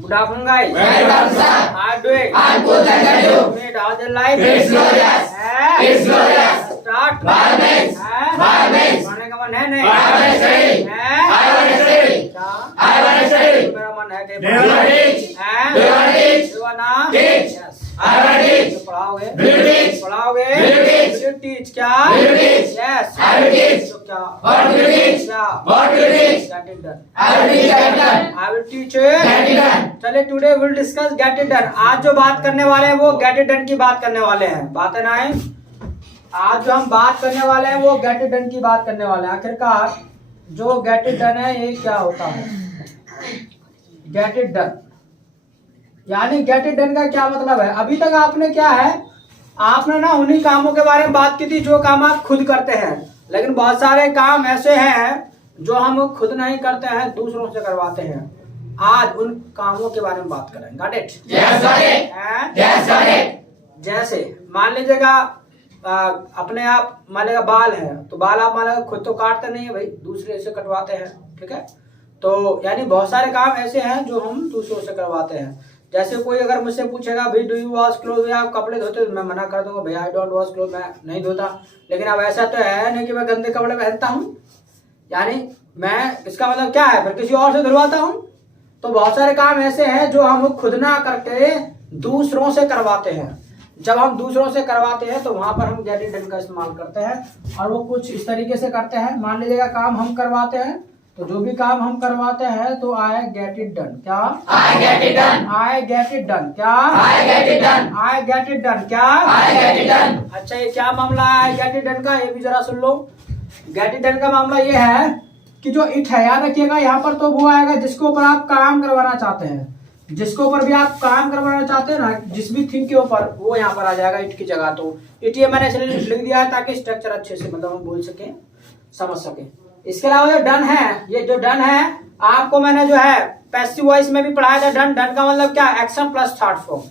Good afternoon, guys. Very well, sir. How are you doing? I'm good, thank you. Meet how's your life? It's glorious. It's glorious. Start. Fireplace. Fireplace. पढ़ने का मन है नहीं? I want to study. हैं? I want to study. क्या? I want to study. मेरा मन है कि Do you want to teach? हैं? Do you want to teach? You wanna? Teach. Yes. I want to teach. तो पढ़ाओगे? Will you teach? पढ़ाओगे? Will you teach? Will you teach क्या? Will you teach? Yes. I will teach. तो क्या? What will you teach? क्या? What will you teach? Get it done. I will teach get it done. I will teach. Get it done. चलिए today will discuss gate it done. आज जो बात करने वाले हैं वो गेट इट डन की बात करने वाले हैं। बात है ना है? आज जो हम बात करने वाले हैं वो गेट इट डन की बात करने वाले हैं। आखिरकार जो गेट इट डन है ये क्या होता है? गेट इट डन यानी गेट इट डन का क्या मतलब है? अभी तक आपने क्या है, आपने ना उन्हीं कामों के बारे में बात की थी जो काम आप खुद करते हैं, लेकिन बहुत सारे काम ऐसे हैं जो हम खुद नहीं करते हैं, दूसरों से करवाते हैं। आज उन कामों के बारे में बात करेंगे। Got it? Yes, got it. हैं? Yes, got it. जैसे मान लीजिएगा अपने आप मान लीजिएगा बाल है, तो बाल आप मान लीजिएगा खुद तो काटते नहीं है भाई, दूसरे से कटवाते हैं। ठीक है, तो यानी बहुत सारे काम ऐसे हैं जो हम दूसरों से करवाते हैं। जैसे कोई अगर मुझसे पूछेगा भाई डू यू वॉश क्लोथ, या आप कपड़े धोते हो, तो मैं मना कर दूंगा भाई आई डोंट वॉश क्लोथ, मैं नहीं धोता। लेकिन अब ऐसा तो है नहीं कि मैं गंदे कपड़े पहनता हूँ, यानी मैं इसका मतलब क्या है, फिर किसी और से धुलवाता हूँ। तो बहुत सारे काम ऐसे हैं जो हम खुद ना करके दूसरों से करवाते हैं। जब हम दूसरों से करवाते हैं तो वहां पर हम गेट इट डन का इस्तेमाल करते हैं, और वो कुछ इस तरीके से करते हैं। मान लीजिएगा काम हम करवाते हैं, तो जो भी काम हम करवाते हैं तो आई गेट इट डन। क्या? I get it done. I get it done. क्या? I get it done. I get it done. क्या? I get it done. अच्छा, ये क्या मामला है आई गेट इट डन का, ये भी जरा सुन लो। गेट इट डन का मामला ये है कि जो इट है, याद रखिएगा यहाँ पर तो वो आएगा जिसके ऊपर आप काम करवाना चाहते हैं। जिसके ऊपर भी आप काम करवाना चाहते हैं ना, जिस भी थिंग के ऊपर, वो यहाँ पर आ जाएगा इट की जगह। तो इट ये मैंने इसलिए लिख दिया है ताकि स्ट्रक्चर अच्छे से मतलब हम बोल सके, समझ सके। इसके अलावा जो डन है, ये जो डन है आपको मैंने जो है पैसिव वॉइस में भी पढ़ाया था। डन, डन का मतलब क्या? Action plus third form.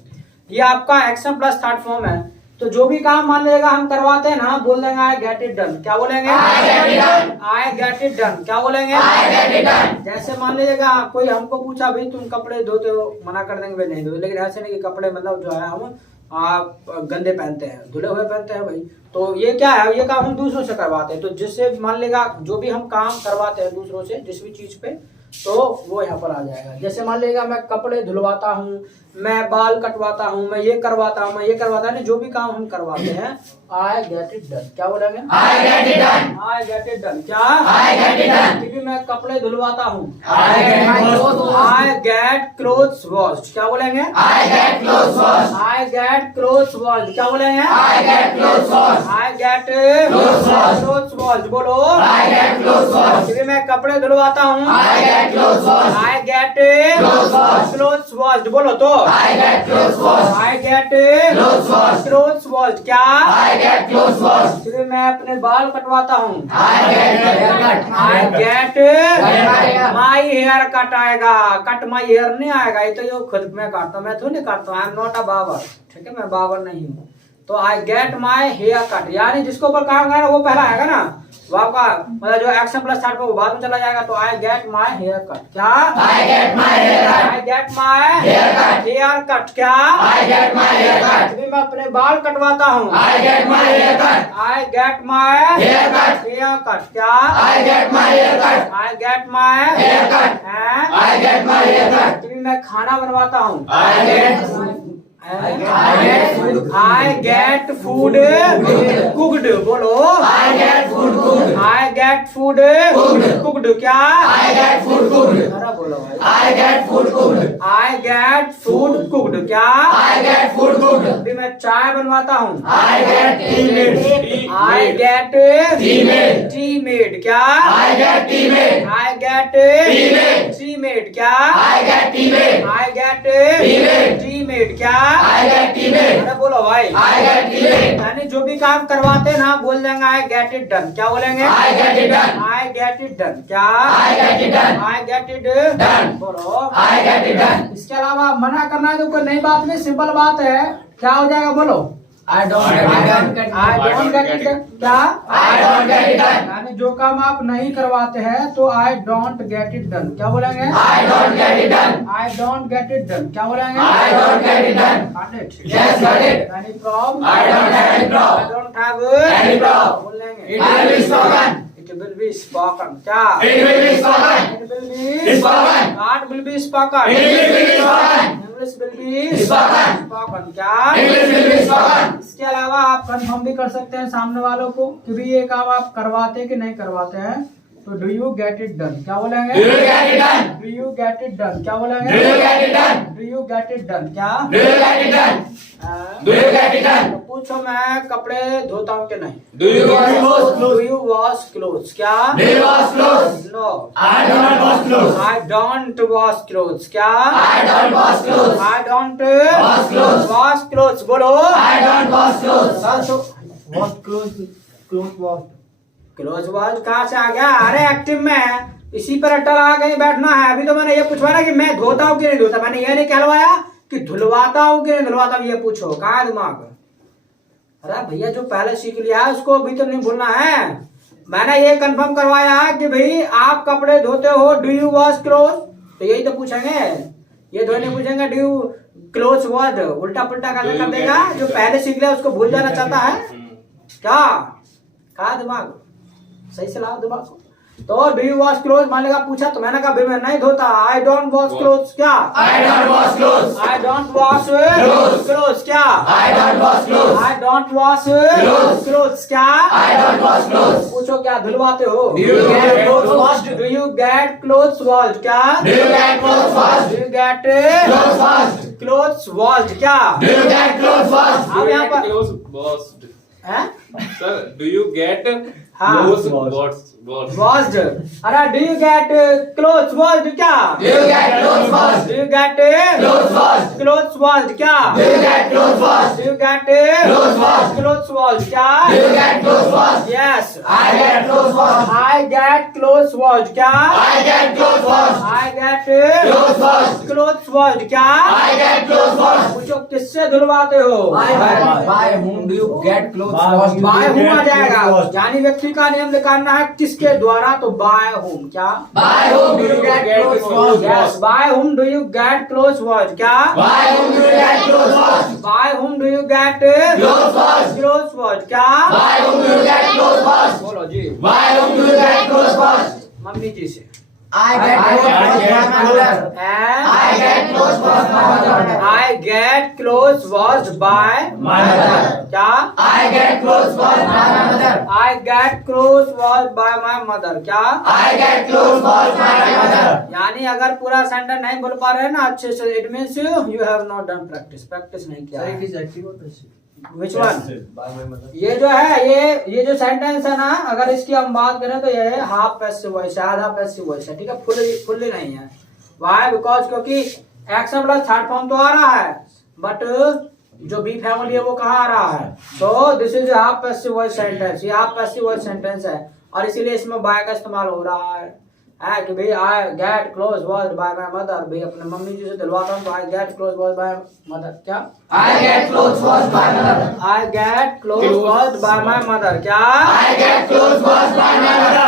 ये आपका एक्शन प्लस थर्ड फॉर्म है। तो जो भी काम मान लीजिएगा हम करवाते हैं ना, बोल देंगे आई गेट इट डन। क्या बोलेंगे? I get it done. I get it done. क्या बोलेंगे? I get it done. जैसे मान लीजिएगा कोई हमको पूछा भाई तुम कपड़े धोते हो, मना कर देंगे भाई नहीं धोते। लेकिन ऐसे नहीं कि कपड़े मतलब जो है हम गंदे पहनते हैं, धुले हुए पहनते हैं भाई। तो ये क्या है, ये काम हम दूसरों से करवाते हैं। तो जिससे मान लीजिएगा जो भी हम काम करवाते हैं दूसरों से जिस भी चीज पे, तो वो यहाँ पर आ जाएगा। जैसे मान लीजिएगा मैं कपड़े धुलवाता हूँ, मैं बाल कटवाता हूँ, मैं ये करवाता हूँ, मैं ये करवाता हूँ, जो भी काम हम करवाते हैं आई गेट इट डन। क्या बोलेंगे? I get it done. I get it done. क्या? I get it done. क्योंकि मैं कपड़े धुलवाता हूँ, I get clothes washed. I get clothes washed. क्या बोलेंगे? I get clothes washed. I get clothes washed. क्या बोलेंगे? I get clothes washed. I get Clothes washed. Clothes washed. बोलो। I get clothes washed. क्योंकि मैं कपड़े धुलवाता हूँ, I get clothes washed. I get Clothes washed. Clothes washed. बोलो तो। I get clothes washed. I get Clothes washed. Clothes washed. क्या? I get clothes washed. क्योंकि मैं अपने बाल कटवाता हूँ, I get haircut. I get my hair cut आएगा। Cut my hair नहीं आएगा, ये तो ये खुद में काटता हूँ, मैं थोड़ी नहीं काटता हूँ। I am not a barber. ठीक है, मैं बाबर नहीं हूँ। तो I get my hair cut, यानी जिसके ऊपर काम करना वो पहला आएगा ना, वो आपका मतलब जो एक्शन प्लस थर्ड पे वो बाद में चला जाएगा। तो I get my hair cut. क्या? I get my haircut. I get my Haircut. Hair cut. क्या? I get my haircut. अभी मैं अपने बाल कटवाता हूँ, I get my haircut. I get my Haircut. Hair cut. क्या? I get my haircut. I get my Haircut. I get my haircut. अभी मैं खाना बनवाता हूँ, I get food. I get food cooked. बोलो। I get food cooked. I get food Cooked. Cooked. क्या? I get food cooked. अरे बोलो भाई। I get food cooked. I get food cooked. क्या? I get food cooked. अभी मैं चाय बनवाता हूँ, I get tea made. I get Tea made. T made. क्या? I get tea made. I get Tea made. T made. क्या? I get tea made. I get T made. T made. क्या? I get tea made. अरे बोलो भाई। I get tea made. यानी जो भी काम करवाते हैं ना, बोल देंगे आई गेट इट डन। क्या बोलेंगे? I get it done. I get it done. क्या? I get it done. I get it Done. बोलो। I get it done. इसके अलावा मना करना है तो कोई नई बात नहीं, सिंपल बात है। क्या हो जाएगा बोलो? I don't get it done. I don't gate it done क्या I don't get it done. यानी जो काम आप नहीं करवाते हैं तो आई डोंट गेट इट डन क्या बोलेंगे I don't get it done. I don't gate it done क्या बोलेंगे I don't get it done. Got it? Yes, got it. Any problem? I don't have any problem. I don't have Any problem. बोलेंगे It will be spoken. It will be spoken क्या It will be spoken. It will be Spoken. Art will be spoken It will be spoken. English will be Spoken. spoken क्या English will be spoken. इसके अलावा आप confirm भी कर सकते हैं सामने वालों को कि भी ये काम आप करवाते कि नहीं करवाते हैं तो do you get it done क्या बोलेंगे Do you get it done? Do you get it done क्या बोलेंगे Do you get it done? Do you get it done क्या Do you get it done? हाँ? Do you get it done? तो पूछो मैं कपड़े धोता हूँ कि नहीं Do you wash clothes? Do you wash clothes क्या Do you wash clothes? No I do not wash clothes. I don't wash clothes क्या I don't wash clothes. I don't Wash clothes. Wash clothes बोलो I don't wash clothes. Wash cloth wash कहाँ से आ गया अरे active में है इसी पर अटल आ गई बैठना है अभी तो मैंने ये पूछवाया कि मैं धोता हूँ कि नहीं धोता मैंने ये नहीं कहलवाया कि धुलवाता हूँ कि नहीं धुलवाता हूँ ये पूछो कहाँ है दिमाग अरे भैया जो पहले सीख लिया है उसको अभी तो नहीं भूलना है मैंने ये कंफर्म करवाया कि भाई आप कपड़े धोते हो डू यू वॉश क्लोथ तो यही तो पूछेंगे ये धोने पूछेंगे डू यू क्लोथ वॉश उल्टा पुल्टा कर देगा जो पहले सीख लिया उसको भूल जाना चाहता है क्या कहा दिमाग सही से लाओ दिमाग को तो डू यू वॉश क्लोथ मान लेगा पूछा तो मैंने कहा भाई मैं नहीं धोता आई डोंट वॉश क्लोथ क्या I don't wash clothes. I don't wash cloth क्या I don't wash clothes. I don't wash cloth क्या I don't wash clothes. पूछो क्या धुलवाते हो Do you get clothes washed? Do you get clothes washed क्या Do you get clothes washed? Do you get Clothes washed. Clothes washed क्या Do you get clothes washed? अब यहाँ पर clothes washed. हैं Sir, do you get हाँ। clothes washed? Washed अरे do you get clothes washed क्या Do you get clothes washed? Do you get Clothes washed. Clothes washed क्या Do you get clothes washed? Do you get Clothes washed. Clothes washed क्या Do you get clothes washed? Yes I get clothes washed. I get clothes washed क्या I get clothes washed. I get Clothes washed. Clothes washed क्या I get clothes washed. पूछो किससे धुलवाते हो By whom do you get clothes washed? By whom आ जाएगा यानी व्यक्ति का नियम निकालना है किसके द्वारा तो बाय हूम क्या By whom do you get clothes washed? Yes by whom do you get clothes washed क्या By whom do you get clothes washed? By whom do you get Clothes washed. Clothes washed क्या By whom do you get clothes washed? बोलो जी By whom do you get clothes washed? मम्मी जी से I get clothes washed by my mother. I get clothes washed by My mother. क्या I get clothes washed by my mother. I get clothes washed by my mother क्या I get clothes washed by my mother. यानी अगर पूरा sentence नहीं बोल पा रहे हैं ना अच्छे से it means you have not done practice नहीं किया है विच वन ये जो है ये जो सेंटेंस है ना अगर इसकी हम बात करें तो ये है हाफ पैसिव वॉइस है आधा पैसिव वॉइस है ठीक है फुल्ली नहीं है वाई बिकॉज क्योंकि एक्शन प्लस थर्ड फॉर्म तो आ रहा है बट जो बी फैमिली है वो कहाँ आ रहा है तो this is half passive voice sentence ये हाफ पैसिव वॉइस सेंटेंस है और इसीलिए इसमें बाय का इस्तेमाल हो रहा है कि भाई I get close washed bye my mother भाई अपने मम्मी जी से दिलवाता हूँ तो I gate close washed by mother क्या I get clothes washed by my mother. I get close washed bye my mother क्या I get clothes washed by my mother.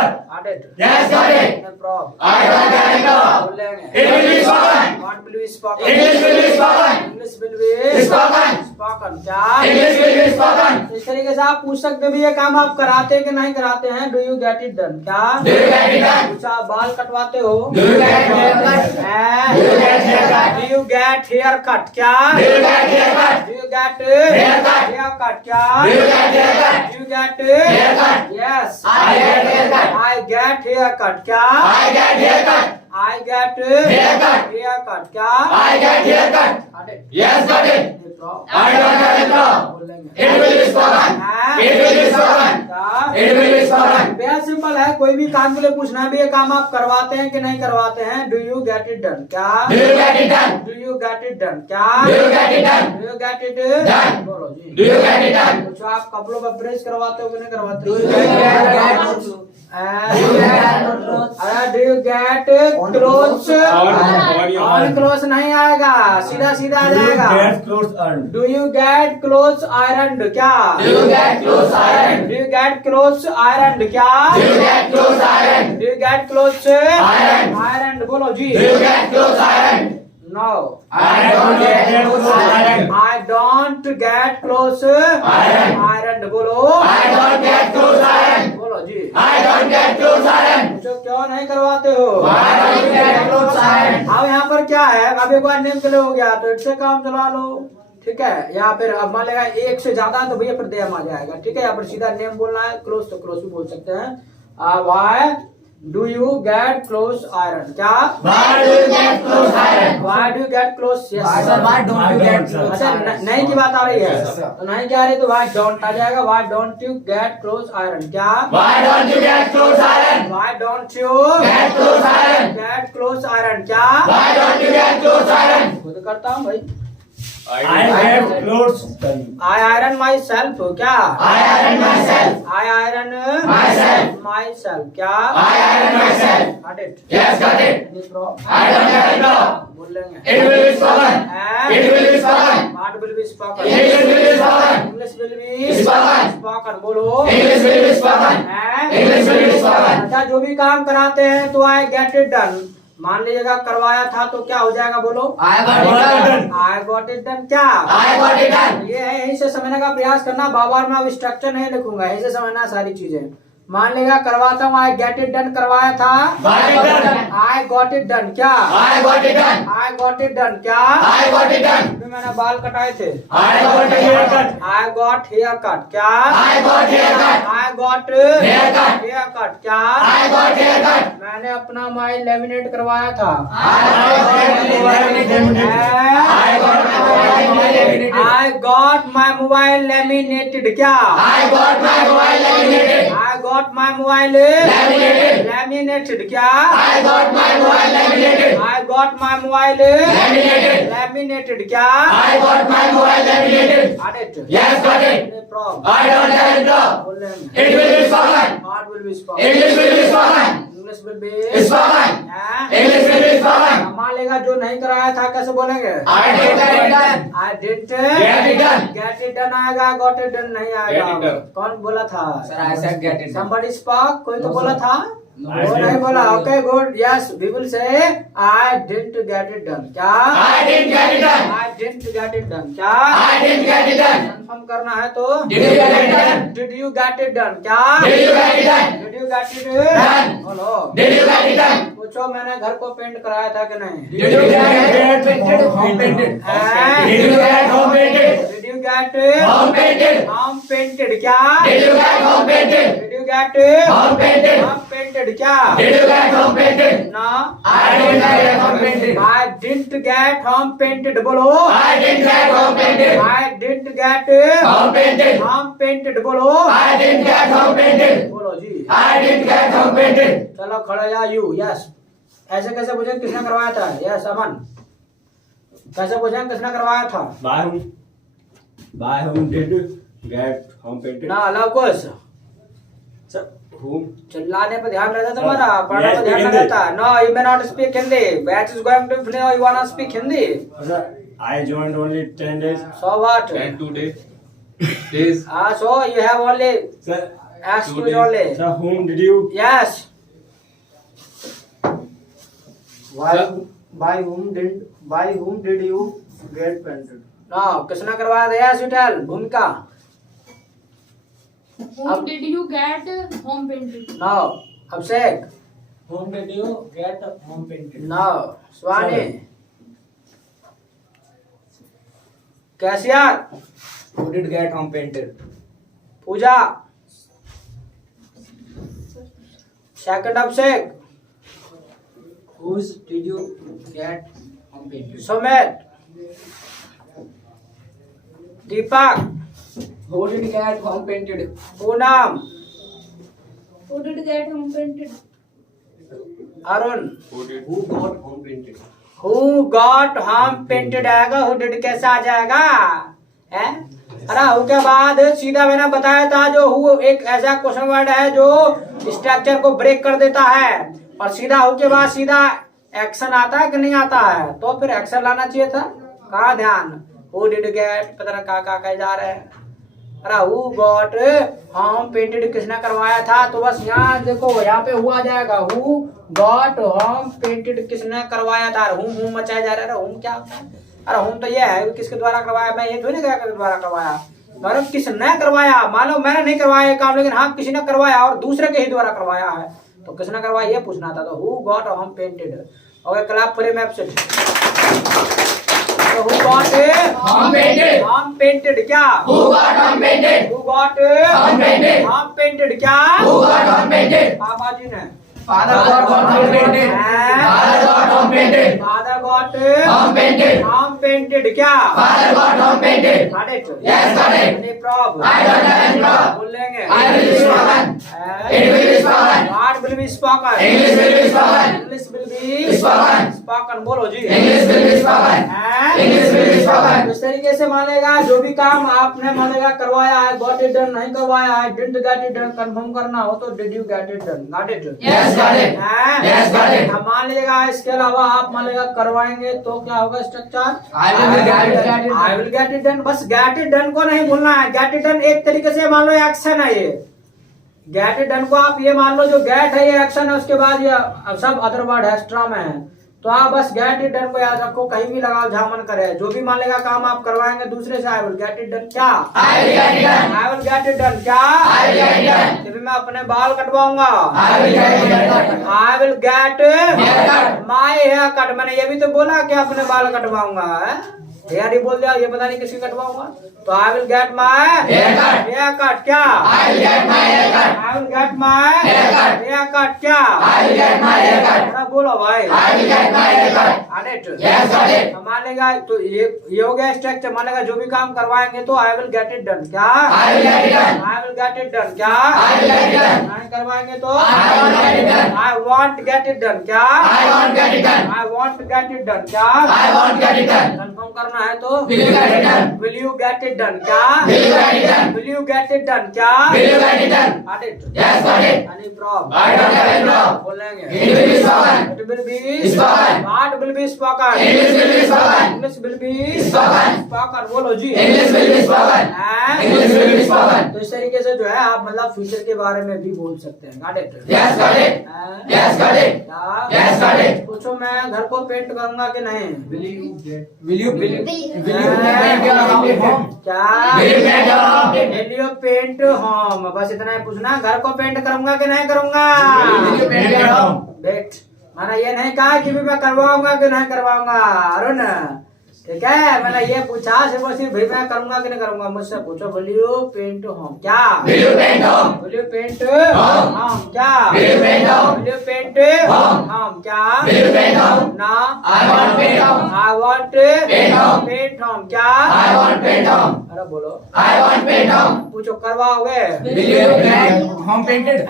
Yes, got it. No problem. I don't get it now. बोलेंगे It will be spoken. What will be spoken? English will be spoken. English will be Spoken. spoken क्या English will be spoken. इस तरीके से आप पूछ सकते भी ये काम आप कराते हैं कि नहीं कराते हैं do you get it done क्या Do you get it done? पूछा आप बाल कटवाते हो Do you get haircut? Do you get haircut? Do you get hair cut क्या Do you get haircut? Do you get Haircut. Hair cut क्या Do you get haircut? Do you get Haircut. Yes I get haircut. I get hair cut क्या I get haircut. I get Haircut. Hair cut क्या I get haircut. Yes, got it. I don't have it now. बोलेंगे It will be spoken. It will be spoken. It will be spoken. बेहद simple है कोई भी काम के लिए पूछना है भी ये काम आप करवाते हैं कि नहीं करवाते हैं do you get it done क्या Do you get it done? Do you get it done क्या Do you get it done? Do you get it Done. बोलो जी Do you get it done? पूछो आप कपड़ों पर प्रेस करवाते हो कि नहीं करवाते Do you get do you get clothes on clothes नहीं आएगा, सीधा सीधा आ जाएगा। Do you get clothes iron क्या? Do you get clothes ironed? Do you get clothes iron क्या? Do you get clothes ironed? Do you get clothes Ironed. Iron बोलो जी। Do you get clothes ironed? No I don't get clothes ironed. I don't get clothes Ironed. Iron बोलो। I don't get clothes ironed. बोलो जी। I don't get clothes ironed. जो क्यों नहीं करवाते हो? Why don't you get clothes ironed? अब यहाँ पर क्या है, अब एक बार नेम के लिए हो गया तो इससे काम चला लो, ठीक है। या फिर अब मान लेगा एक से ज्यादा है तो भैया फिर देम आ जाएगा, ठीक है। यहाँ पर सीधा नेम बोलना है, क्लोज तो क्लोज भी बोल सकते हैं। Why do you get clothes iron क्या? Why do you get clothes ironed? Why do get close? Sir, why don't you get clothes अच्छा ironed? नहीं की बात आ रही है, Yes, sir. तो नहीं क्या आ रही तो वाई डोंट आ जाएगा। Why don't you get clothes iron क्या? Why don't you get clothes ironed? Why don't you Get clothes ironed. Get clothes iron क्या? Why don't you get clothes ironed? खुद करता हूँ भाई। I get clothes. I iron my self क्या? I iron myself. I iron Myself. My self क्या? I iron myself. Got it? Yes, got it. Any problem? I don't get it now. बोल लेंगे। It will be spoken. It will be spoken. What will be spoken? English will be spoken. English will be Spoken. spoken बोलो। English will be spoken. हैं? English will be spoken. अच्छा जो भी काम कराते हैं तो आई गेट इट डन। मान लीजिएगा करवाया था तो क्या हो जाएगा बोलो? I got it done. I got it done क्या? I got it done. ये है, यहीं से समझने का प्रयास करना। बार में अब स्ट्रक्चर नहीं लिखूंगा, यहीं से समझना सारी चीजें। मान लेगा करवाता हूँ, आई गेट इट डन करवाया था। Got it done. I got it done क्या? I got it done. I got it done क्या? I got it done. अभी मैंने बाल कटाए थे। I got a haircut. I got hair cut क्या? I got haircut. I got Haircut. Hair cut क्या? I got haircut. मैंने अपना माइल लेमिनेट करवाया था। I got my mobile laminated. I got my mobile laminated क्या? I got my mobile laminated. I got my mobile Laminated. Laminated क्या? I got my mobile laminated. I got my mobile Laminated. Laminated क्या? I got my mobile laminated. Got it? Yes, got it. No problem. I don't have it now. बोल लेंगे। It will be spoken. What will be spoken? English will be spoken. English will be Spoken. हैं? English will be spoken. अब मान लेगा जो नहीं कराया था कैसे बोलेंगे? I didn't get it done. I didn't Get it done. get it done आएगा, got it done नहीं आएगा। Get it done. कौन बोला था? Sir, I said get it done. Somebody spoke, कोई तो No, बोला sir. था? No, वो नहीं बोला। Okay, good. Yes, we will say I didn't get it done क्या? I didn't get it done. I didn't get it done क्या? I didn't get it done. Confirm करना है तो Did you get it done? Did you get it done क्या? Did you get it done? Did you get it Done. बोलो। Did you get it done? पूछो मैंने घर को paint कराया था कि नहीं? Did you get Painted, home painted. हैं? Did you get home painted? Did you get Home painted. home painted क्या? Did you get home painted? Did you get Home painted. home painted क्या? Did you get home painted? No. I didn't get home painted. I didn't get home painted बोलो। I didn't get home painted. I didn't get Home painted. home painted बोलो। I didn't get home painted. बोलो जी। I didn't get home painted. चलो खड़े जा you. Yes ऐसे कैसे पूछे किसने करवाया था? यस अमन कैसे पूछे किसने करवाया था? By whom did you get home painted? ना अलग कुछ Sir, whom? चिल्लाने पे ध्यान रहता तुम्हारा, पढ़ने Yes, पे ध्यान speak नहीं Hindi. रहता। No, you may not speak Hindi. Batch is going to finish. You wanna speak Hindi? Sir, I joined only 10 days. So what? And 2 days. Days. So you have only Sir, excuse 2 days. only. sir, whom did you? Yes. Sir. By whom did you get painted? No, किसने करवाया था? Yes, you tell. भूमिका. Whom did you get home painted? No. Abhishek. Whom did you get home painted? No. Swani. कैसियर. Who did get home painted? Pooja. Second Abhishek. Whose did you get home painted? Sumit. Deepak. Who did get home painted? Poonam. Who did get home painted? Arun. Who did? Who got home painted? Who got home painted आएगा? Who did कैसा आ जाएगा? है? अरे who के बाद सीधा मैंने बताया था जो हु एक ऐसा क्वेश्चन वर्ड है जो स्ट्रक्चर को ब्रेक कर देता है, और सीधा हु के बाद सीधा एक्शन आता है कि नहीं आता है, तो फिर एक्शन लाना चाहिए था। कहाँ ध्यान, हु डिड गेट, पता नहीं कहाँ कहाँ जा रहे हैं। अरे हु गॉट होम पेंटेड किसने करवाया था, तो बस यहाँ देखो यहाँ पे हुआ जाएगा हु गॉट होम पेंटेड किसने करवाया था। हूँ मचाया जा रहा है, हूँ क्या होता है, अरे हूँ तो ये है किसके द्वारा करवाया, मैं ये थोड़ी नहीं किसके द्वारा करवाया, मतलब किसने करवाया। मान लो मैंने नहीं करवाया ये काम, लेकिन हाँ किसी ने करवाया और दूसरे के ही द्वारा करवाया है, तो किसने करवाया ये पूछना था। तो who got home painted. Okay clap for him absent. तो who got home painted, home painted क्या, who got home painted, who got home painted, home painted क्या, हु गॉट होम पेंटेड, पापा जी ने father got home painted, father got home painted, father got home painted, home painted क्या, father got home painted. Got it, Yes, got it. any problem, I don't have any problem. बोलेंगे I will be spoken. It will be spoken. What will be spoken, English will be spoken. English will be Spoken. spoken, बोलो जी। English will be spoken. English will be spoken. इस तरीके से मानेगा जो भी काम आपने मानेगा करवाया है, गॉट इट डन नहीं करवाया है, didn't get it done confirm करना हो तो did you get it done, got it. Yes, got it. Yes, got it. अब मान लीजिएगा इसके अलावा आप मान लीजिएगा करवाएंगे तो क्या होगा structure, I will get it done. I will get it done. बस गेट इट डन को नहीं भूलना है, गेट इट डन एक तरीके से मान लो एक्शन है, ये गेट इट डन को आप ये मान लो जो गेट है ये एक्शन है, उसके बाद ये सब अदर वर्ड है एक्स्ट्रा में है, तो आप बस गेट इट डन को याद रखो, कहीं भी लगाओ जहां मन करे। जो भी मान लेगा काम आप करवाएंगे दूसरे से, आई विल गेट इट डन क्या, I will get it done. I will get it done क्या, I will get it done. जब मैं अपने बाल कटवाऊंगा, I will get it done. I will get Haircut. My hair cut. मैंने ये भी तो बोला कि अपने बाल कटवाऊंगा, हेयर ही बोल दिया, ये पता नहीं किसी कटवाऊंगा, तो I will get my Haircut. Hair cut क्या, I will get my haircut. I will get my Haircut. Hair cut क्या, I will get my haircut. थोड़ा बोलो भाई। I will get my haircut. Got it? Yes, got it. मान लेगा तो ये हो गया स्ट्रक्चर। मान लेगा जो भी काम करवाएंगे तो I will get it done क्या, I will get it done. I will get it done क्या, I will get it done. नहीं करवाएंगे तो I want get it done. I want get it done क्या, I want get it done. I want get it done क्या, I want get it done. Confirm करना है तो Will you get it done? Will you get it done क्या, Will you get it done? Will you get it done क्या, Will you get it done? Got it? Yes, got it. Any problem? I don't have any problem. बोलेंगे It will be spoken. It will be Spoken. What will be spoken? English will be spoken. English will be Spoken. spoken, बोलो जी। English will be spoken. And English will be spoken. तो इस तरीके से जो है आप मतलब फ्यूचर के बारे में भी बोल सकते हैं। Got it? Yes, got it. And Yes, got it. क्या? Yes, got it. पूछो मैं घर को पेंट करूंगा कि नहीं? Will you paint क्या? your home? क्या? Will you get your home? Will you paint home? बस इतना ही पूछना, घर को पेंट करूंगा कि नहीं करूंगा? Will you paint your home? देख मैंने ये नहीं कहा कि भी मैं करवाऊंगा कि नहीं करवाऊंगा अरुण, ठीक है। मैंने ये पूछा सिर्फ और सिर्फ भाई मैं करूंगा कि नहीं करूंगा, मुझसे पूछो विल यू पेंट होम क्या, Will you paint home? Will you paint Home. Home क्या, Will you paint home? Will you paint Home. Home क्या, Will you paint home? ना I want paint home. I want Paint home. Paint home क्या, I want paint home. अरे बोलो I want paint home. पूछो करवाओगे, Will you get home painted?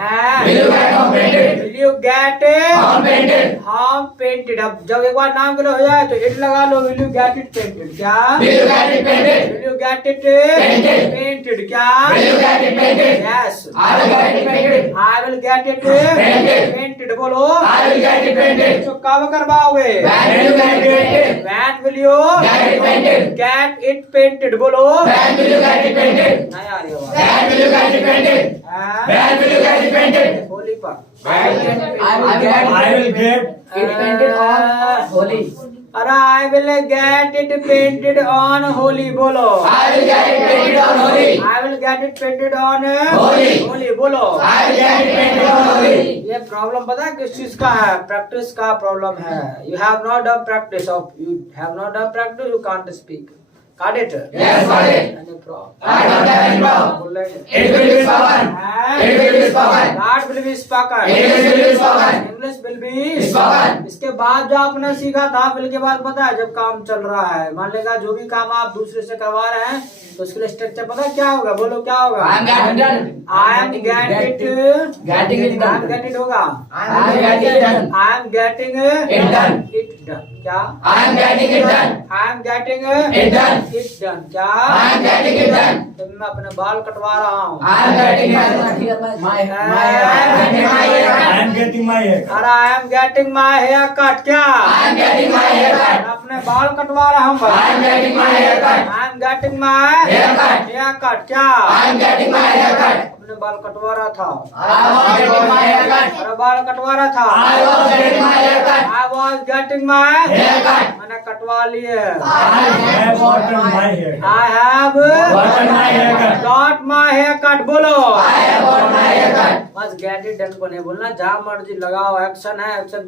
Will you get home painted? Will you gate Home painted. Home painted. अब जब एक बार नाम के लिए हो जाए तो इट लगा लो, will you get it painted क्या, Will you get it painted? Will you get it Painted. painted क्या, Will you get it painted? Yes. I will get it painted. I will get it Painted. painted बोलो। I will get it painted. तो कब करवाओगे? When will you get it painted? When will you Get it painted. get it painted बोलो। When will you get it painted? नहीं आ रही आवाज। When will you get it painted? हाँ? When will you get it painted? Holi पर। I will get it painted on Holi. अरे I will get it painted on Holi बोलो। I will get it painted on Holi. I will get it painted on Holi. Holi बोलो। I will get it painted on Holi. ये problem पता है किस चीज का है? प्रैक्टिस का प्रॉब्लम है। You have not done practice of you have not done practice you can't speak. Got it? Yes, got it. Any problem? I don't have any problem. बोलेंगे। It will be spoken. It will be spoken. That will be spoken. English will be spoken. English will be Spoken. इसके बाद जो आपने सीखा था will के बाद पता है जब काम चल रहा है, मान लेगा जो भी काम आप दूसरे से करवा रहे हैं तो उसके लिए स्ट्रक्चर पता है क्या होगा? बोलो क्या होगा? I am getting done. I am get it Getting it I am done. get it होगा। I am getting it done. I am getting It done. it done. क्या? I am getting it done. I am getting It done. it done. क्या? I am getting it done. तो मैं अपने बाल कटवा रहा हूँ. I am getting it done. My I am getting my hair. अरे I am getting my hair cut. क्या? I am getting my hair cut. मैं अपने बाल कटवा रहा हूँ. I am getting my hair cut. I am getting my Hair cut. hair cut. क्या? I am getting my hair cut. अपने बाल कटवा रहा था. I was getting my hair cut. अरे बाल कटवा रहा था. I was getting my hair cut. I was getting my Hair cut. मैंने कटवा लिए. I have gotten my hair. I have Gotten my hair cut. got my hair cut. बोलो. I have got my hair cut. बस gate it done को नहीं बोलना. जहाँ मर्जी लगाओ. एक्शन है. एक्शन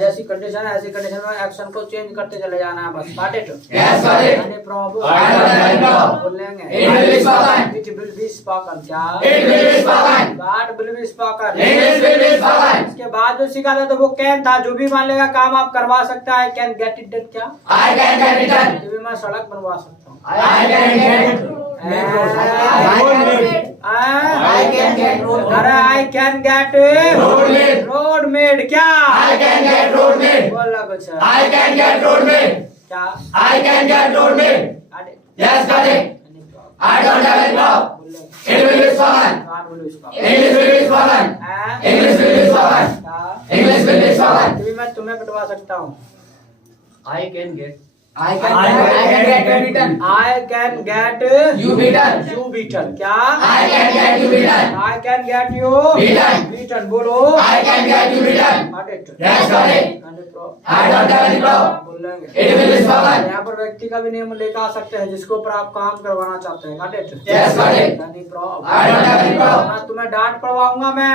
जैसी कंडीशन है ऐसी कंडीशन में एक्शन को चेंज करते चले जाना है. बस got it. Yes, got it. Any problem? I don't have any problem. बोलेंगे. It will be spoken. It will be spoken. क्या? It will be spoken. God will be spoken. English will be spoken. इसके बाद जो सीखा था तो वो can था. जो भी मान लेगा काम आप करवा सकता है. Can get it done. क्या? I can get it done. तो भी मैं सड़क बनवा सकता हूँ. I can get it. I can get road. अरे I can get Road made. Road made. क्या? I can get road made. बोला कुछ. I can get road made. क्या? I can get road made. अरे, Yes, got it. any problem? I don't have any problem. बोलेंगे. It will be spoken. God will be spoken. English will be spoken. हाँ? English will be spoken. क्या? English will be spoken. तो भी मैं तुम्हें कटवा सकता हूँ. I can get I can get beaten. I can get You beaten. you beaten. क्या? I can get you beaten. I can get you Beaten. beaten. बोलो. I can get you beaten. Got it. Yes, got it. Any problem? I don't have any problem. बोलेंगे. It will be spoken. यहाँ पर व्यक्ति का भी नियम लेकर आ सकते हैं जिसके ऊपर आप काम करवाना चाहते हैं. Got it? Yes, got it. Any problem? I don't have any problem. हाँ, तुम्हें डांट पड़वाऊंगा मैं.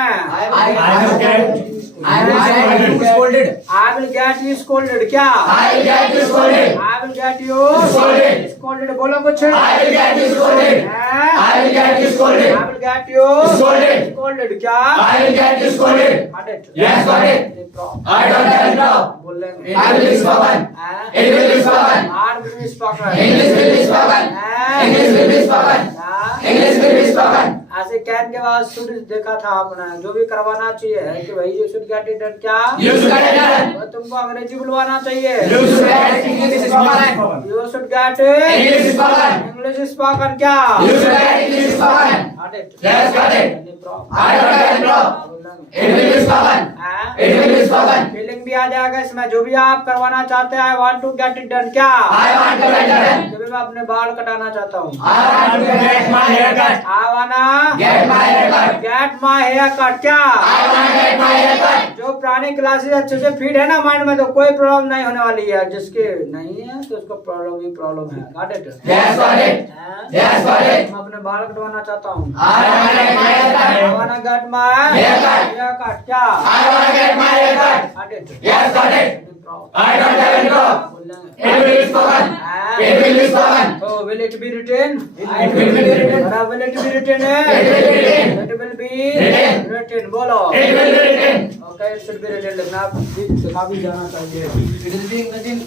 I will get scolded. I will get you scolded. क्या? I will get you scolded. I will get you Scolded. scolded. बोलो कुछ. I will get you scolded. हाँ? I will get you scolded. I will get you Scolded. scolded. क्या? I will get you scolded. Got it? Yes, got it. Any problem? I don't have any problem. बोलेंगे. I will be spoken. हाँ? It will be spoken. God will be spoken. English will be spoken. हाँ? English will be spoken. हाँ? English will be spoken. ऐसे can के बाद should देखा था आपने. जो भी करवाना चाहिए कि भाई you should get it done. क्या? You should get it done. वो तुमको अंग्रेजी बुलवाना चाहिए. You should get English spoken. You should get English spoken. English spoken. क्या? You should get English spoken. Got it? Yes, got it. Any problem? I don't have any problem. बोलेंगे. It will be spoken. हाँ? It will be spoken. Feeling भी आ जाएगा इसमें. जो भी आप करवाना चाहते हैं. I want to get it done. क्या? I want to get it done. जब भी मैं अपने बाल कटाना चाहता हूँ. I want to get my hair cut. आई वाना Get my hair cut. Get my hair cut. क्या? I want to get my hair cut. जो पुरानी क्लासेस अच्छे से फिट है ना माइंड में तो कोई प्रॉब्लम नहीं होने वाली है. जिसके नहीं है तो उसको प्रॉब्लम ही प्रॉब्लम है. Got it? Yes, got it. हाँ? Yes, got it. मैं अपने बाल कटवाना चाहता हूँ. I want to get my hair I cut. wanna get my Hair cut. hair cut. क्या? I want to get my hair cut. Got it? Yes, got it. Any problem? I don't have any problem. बोलेंगे. It will be spoken. हाँ? It will be spoken. So will it be written? It will be written. बड़ा will it be written है? It will be written. It will be Written. written. बोलो. It will be written. Okay, it should be written. लेकिन आप दिखा भी जाना चाहिए. It is being written.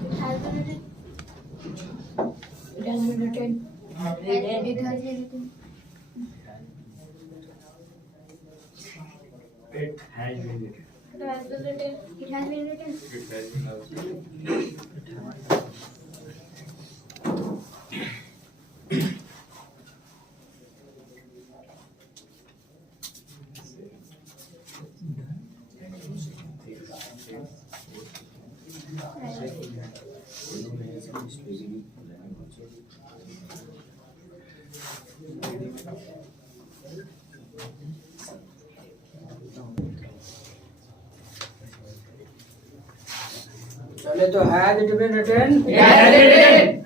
It has been written. It has been written. It has been written. It has been written. It has been written. It has been also. चले तो has it been written? It has been written.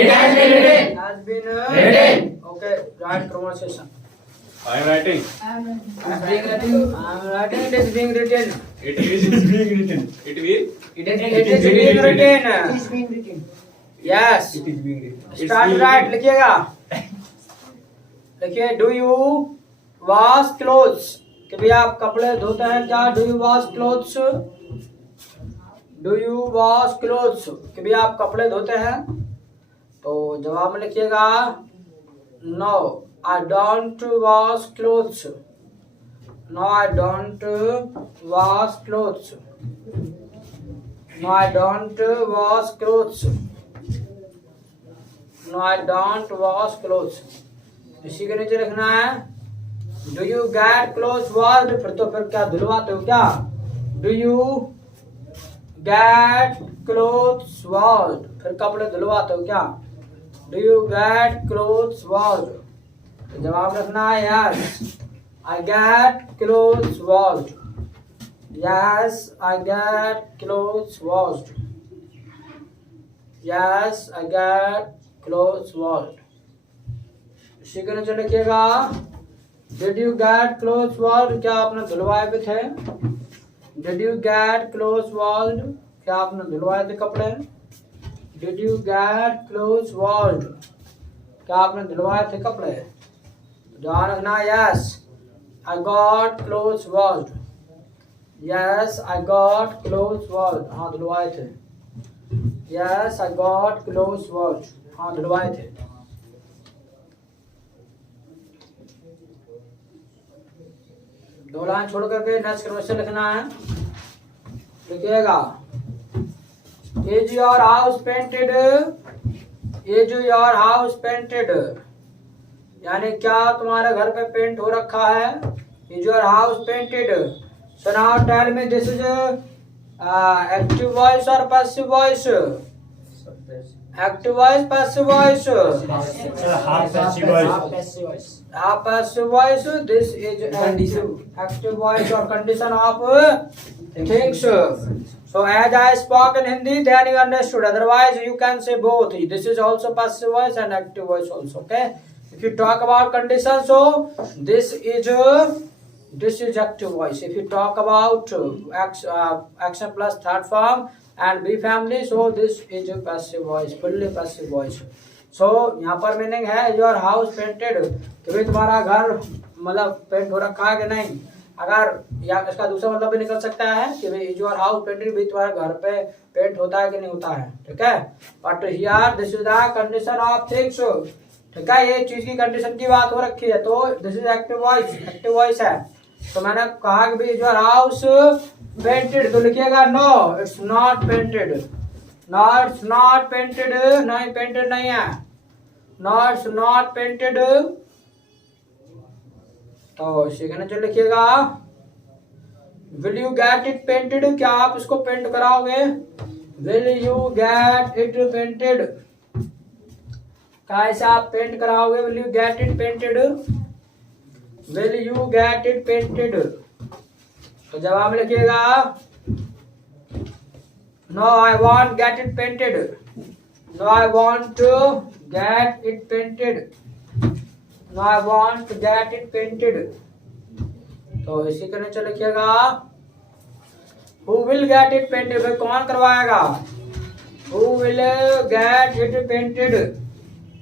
It has been written. Has been Written. Okay, right conversation. I am writing. I am writing. It is being written. I'm writing. It is being written. It It is. is being written. It will. It is It is being being written. written. It is being written. Yes. It is being written. Start right. लिखिएगा. लिखिए. Do you wash clothes? कि भैया आप कपड़े धोते हैं क्या? Do you wash clothes? Do you wash clothes, कि भी आप कपड़े धोते हैं? तो जवाब में लिखिएगा no I don't wash clothes, no I don't wash clothes, no I don't wash clothes, no I don't wash clothes. इसी के नीचे लिखना है do you get clothes washed, फिर तो फिर क्या धुलवाते हो क्या? Do you get clothes washed, फिर कपड़े धुलवाते हो क्या? Do you get clothes washed? तो जवाब रखना है yes I get clothes washed, yes I get clothes washed, yes I get clothes washed. इसी के नीचे लिखिएगा did you get clothes washed, क्या आपने धुलवाए भी थे? Did you get clothes washed, क्या आपने धुलवाए थे कपड़े? Did you get clothes washed, क्या आपने धुलवाए थे कपड़े? ध्यान रखना yes I got clothes washed, yes I got clothes washed, हाँ धुलवाए थे। Yes I got clothes washed, हाँ धुलवाए थे। दो लाइन छोड़ करके नेक्स्ट क्वेश्चन लिखना है। लिखिएगा is your house painted, is your house painted, यानी क्या तुम्हारे घर पे पेंट हो रखा है? Is your house painted. So now tell me this is active voice और passive voice? Active voice, passive voice? Half passive voice. This is active voice और condition of things. So as I spoke in Hindi, then you understood. Otherwise, you can say both. This is also passive voice and active voice also. Okay. If you talk about condition, so this is active voice. If you talk about action plus third form and be family, so this is a passive voice, fully passive voice. So यहाँ पर meaning है your house painted, कि भाई तुम्हारा घर मतलब paint हो रखा है कि नहीं। अगर या इसका दूसरा मतलब भी निकल सकता है कि भाई योर हाउस पेंटेड, भी तुम्हारे घर पे पेंट होता है कि नहीं होता है। ठीक है, but here this is the condition of things. ठीक है, ये चीज की कंडीशन की बात हो रखी है, तो this is active voice, active voice है। तो मैंने कहा कि भाई योर हाउस पेंटेड, तो लिखिएगा no it's not painted, no it's not painted, नहीं पेंटेड नहीं है, नो इट्स नॉट पेंटेड। तो सीखने चलो लिखिएगा will you get it painted, क्या आप इसको पेंट कराओगे? Will you get it painted, कैसे आप पेंट कराओगे? Will you get it painted, will you get it painted. तो जवाब में लिखिएगा no I want get it painted, no I want to get it painted, no I want to get it painted. तो इसी के नीचे लिखिएगा who will get it painted, भाई कौन करवाएगा? Who will get it painted,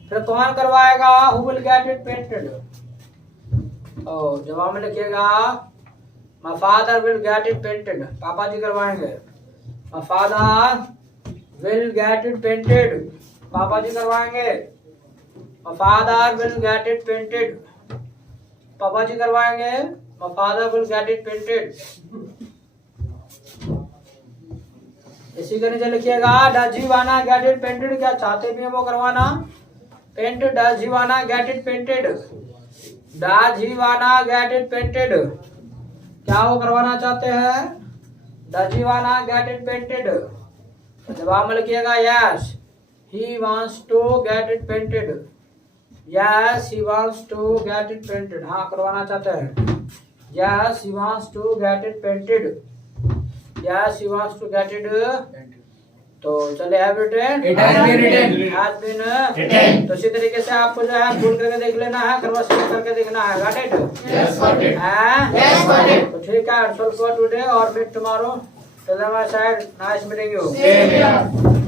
फिर कौन करवाएगा? Who will get it painted. तो जवाब में लिखिएगा my father will get it painted, पापा जी करवाएंगे। My father will get it painted, पापा जी करवाएंगे। My father will get it painted, पापा जी करवाएंगे। My father will get it painted. इसी के नीचे लिखिएगा डज ही वाना गेट इट पेंटेड, क्या चाहते भी हैं वो करवाना? पेंट डज ही वाना gate it painted, does he वाना गेट इट पेंटेड, क्या वो करवाना चाहते हैं? डज ही वाना गेट इट पेंटेड। जवाब में लिखिएगा yes he wants to get it painted, yes he wants to get it painted, हाँ करवाना चाहते हैं। Yes he wants to get it painted, yes he wants to get it. तो चलिए have written, It has been written. Has been Written. तो इसी तरीके से आपको जो है बोल करके देख लेना है, क्रमशः करके देखना है। Got it? Yes, got it. Yes, got it. तो ठीक है, so for today और meet tomorrow. Till then, my side, nice meeting you. Same here.